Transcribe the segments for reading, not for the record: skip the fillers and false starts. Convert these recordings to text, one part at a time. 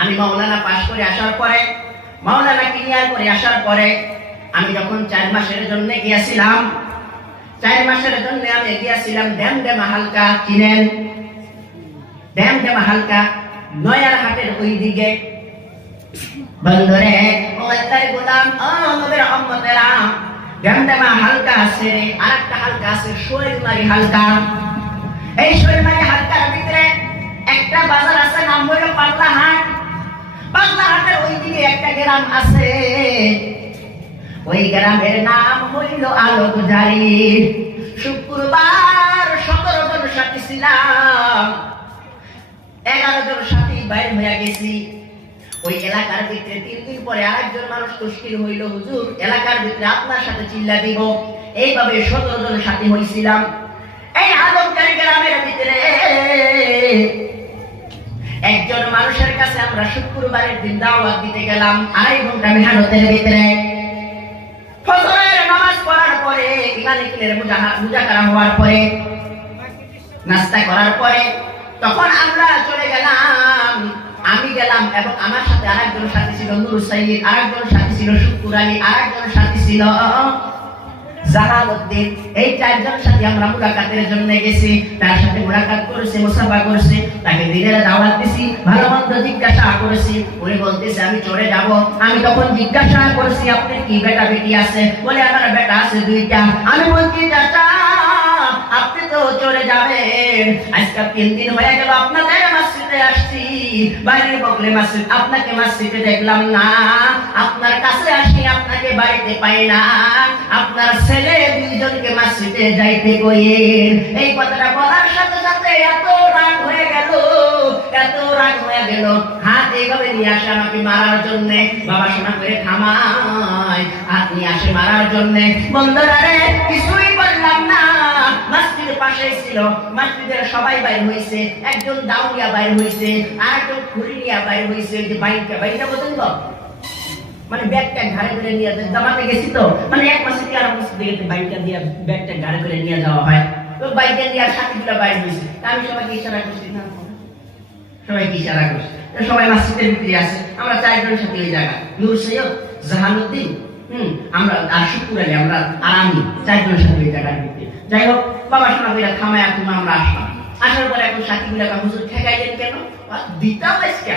আমি মাওলানা পাশ করে আসার পরে, মাওলানা ক্লিয়ার করে আসার পরে আমি যখন 4 মাসের জন্য গিয়েছিলাম, 4 মাসের জন্য আমি গিয়েছিলাম ড্যামডেমা হালকা, চিনেন ড্যামডেমা হালকা, নয়ার হাটের ওই দিকে। বন্ধুরে ও আল্লাহর গোলাম, ও নবীর উম্মতেরা, ড্যামডেমা হালকা আছে, আরেকটা হালকা আছে শৈলমারি হালকা। এই শৈলমারি হালকার ভিতরে একটা বাজার আছে, নাম হলো পাগলা হাট। পাগলা হাটের ওই দিকে একটা গ্রাম আছে, ওই গ্রামের নাম হইল আলোকঝারি। শুক্রবার 17 জন সাথী ছিলাম, 11 জন সাথী বাইরে হয়ে গেছি। ওই এলাকার ভিতরে 3 দিন পরে আরেকজন মানুষ তশকিল হইল, হুজুর এলাকার ভিতরে আপনার সাথে চিল্লা দিব। এইভাবে 17 জন সাথী হইছিলাম। এই আলোকঝারি গ্রামের ভিতরে একজন মানুষের কাছে আমরা শুক্রবারের দিন দাওয়াত দিতে গেলাম। 2.5 ঘন্টা মেহনতের ভিতরে ফজরের নামাজ পড়ার পরে, ইমানিকের মুজাকারা হওয়ার পরে, নাস্তা করার পরে তখন আমরা চলে গেলাম। আমি গেলাম এবং আমার সাথে আরেকজন সাথী ছিল নূর সাইয়্যিদ, আরেকজন সাথী ছিল শুকুর আলী, আরেকজন সাথী ছিল জালালউদ্দিন। এই 4 জন সাথী আমরা মুলাকাতের জন্য গেছি। তার সাথে মুলাকাত করেছি, মুসাফা করেছি, তাকে দিনের দাওয়াত দিছি, ভালো মন্দ জিজ্ঞাসা করেছি। উনি বলতেছে আমি চলে যাব। আমি তখন জিজ্ঞাসা করেছি আপনার কি বেটা বেটি আছে? বলে আমার বেটা আছে 2টা। আমি বলছি চাচা আপনি তো চলে যাবেন, আজকে 3 দিন হয়ে গেল আপনাদের মসজিদে আসছি, বাইরের বগলে মসজিদ, আপনাকে মসজিদে দেখলাম না, আপনার কাছে আসি আপনাকে বাড়িতে পাই না, আপনার ছেলে 2 জনকে মসজিদে যাইতে কইেন। এই কথাটা বলার সাথে সাথে এত রাগ হয়ে গেল, এত রাগ হয়ে গেল, হাত এইভাবে নিয়ে আসে আমাকে মারার জন্য। বাবা শোনা করে থামায়, হাত নিয়ে আসে মারার জন্য। বন্ধুরা রে, কিছুই বললাম না। মসজিদের পাশে ছিল, মসজিদের সবাই বাইর হইছে, একজন দাউরিয়া বাইর হইছে, আরেকজন খুরিয়া বাইর হইছে। যে বাইকটা বলতেন তো, মানে ব্যাগটা ঘাড়ে করে নিয়ে জামাতে গেছি তো, মানে 1 মাসে কি আর মসজিদে গেতে বাইকটা দিয়ে ব্যাগটা ঘাড়ে করে নিয়ে যাওয়া হয়। তো বাইকটা দিয়ে সাথীগুলো বাইর হইছে। আমি সবাইকে ইশারা করছি, না সবাইকে ইশারা করছি, সবাই মসজিদের ভিতরে আছে। আমরা 4 জন সাথী ওই জায়গা, নূর সৈয়দ, জাহালউদ্দিন, আমরা আর শুকুর আলী, আমরা আর আমি 4 জন সাথী ওই জায়গার ভিতরে। যাই হোক, বাবা শোনা কইরা থামায় তুমি আমরা আসলাম। আসার পরে এখন সাথীগুলো হুজুর ঠেকাইলেন কেন? দিতাম আজকে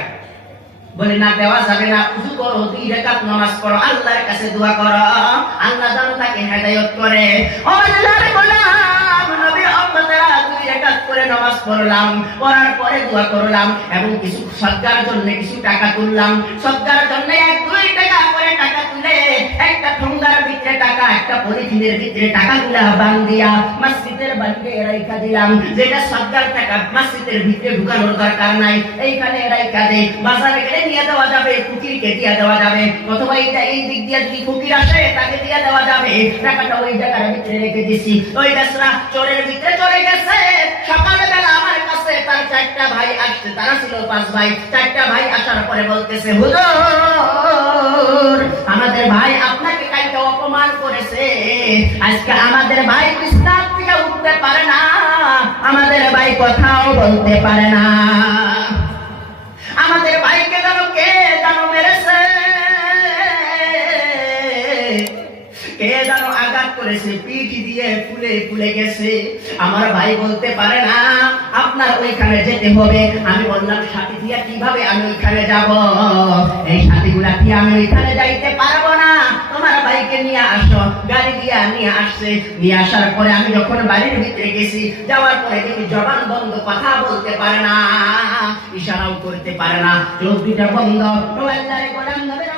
বলে না, দেওয়া যাবে না। উযু করো, 2 রাকাত নামাজ পড়ো, আল্লাহর কাছে দোয়া করো, আল্লাহ যেন তাকে হেদায়েত করে। ও আল্লাহর গোলাম, নবী উম্মতেরা 2 রাকাত করে নামাজ পড়লাম, পড়ার পরে দোয়া করলাম এবং কিছু সদকার জন্য কিছু টাকা তুললাম। সদকার জন্য 1-2 টাকা করে টাকা তুলে একটা ঠোঙ্গার ভিতরে টাকা, একটা পলিথিনের ভিতরে টাকাগুলা বান্ধিয়া মসজিদের বাইরে রাইখা দিলাম। যেটা সদকার টাকা মসজিদের ভিতরে ঢুকানোর দরকার নাই, এইখানে রাইখা দে। বাজারে গেলে নিয়ে দেওয়া যাবে, ফকিরকে দিয়ে দেওয়া যাবে, অথবা এই দিক দিয়ে যদি ফকির আসে তাকে দিয়ে দেওয়া যাবে। টাকাটা ওই জায়গার ভিতরে রেখে দিছি। ওই বেসরা চোরের ভিতরে চলে গেছে। সকালবেলা আমার কাছে তার 4টা ভাই আসছে, তারা ছিল 5 ভাই। 4টা ভাই আসার পরে বলতেছে, হুজুর আমাদের ভাই আপনাকে কালকে অপমান করেছে, আজকে আমাদের ভাই বিছানা থেকে উঠতে পারে না, আমাদের ভাই কথাও বলতে পারে না, আমাদের ভাইকে কে জানো মেরেছে, কে জানো আঘাত করেছে, পিঠ দিয়ে ফুলে ফুলে গেছে, আমার ভাই বলতে পারে না, আপনার ওইখানে যেতে হবে। আমি বললাম সাথী দিয়া কিভাবে আমি ওইখানে যাব? এই সাথীগুলা কি আমি ওইখানে যাইতে পারবো না, তোমার ভাইকে নিয়ে আসো। গাড়ি দিয়া নিয়ে আসছে। নিয়ে আসার পরে আমি যখন বাড়ির ভিতরে গেছি, যাওয়ার পরে দেখি জবান বন্ধ, কথা বলতে পারে না, ইশারাও করতে পারে না, চোখ দুটা বন্ধ। আল্লাহর গোলাম নবীর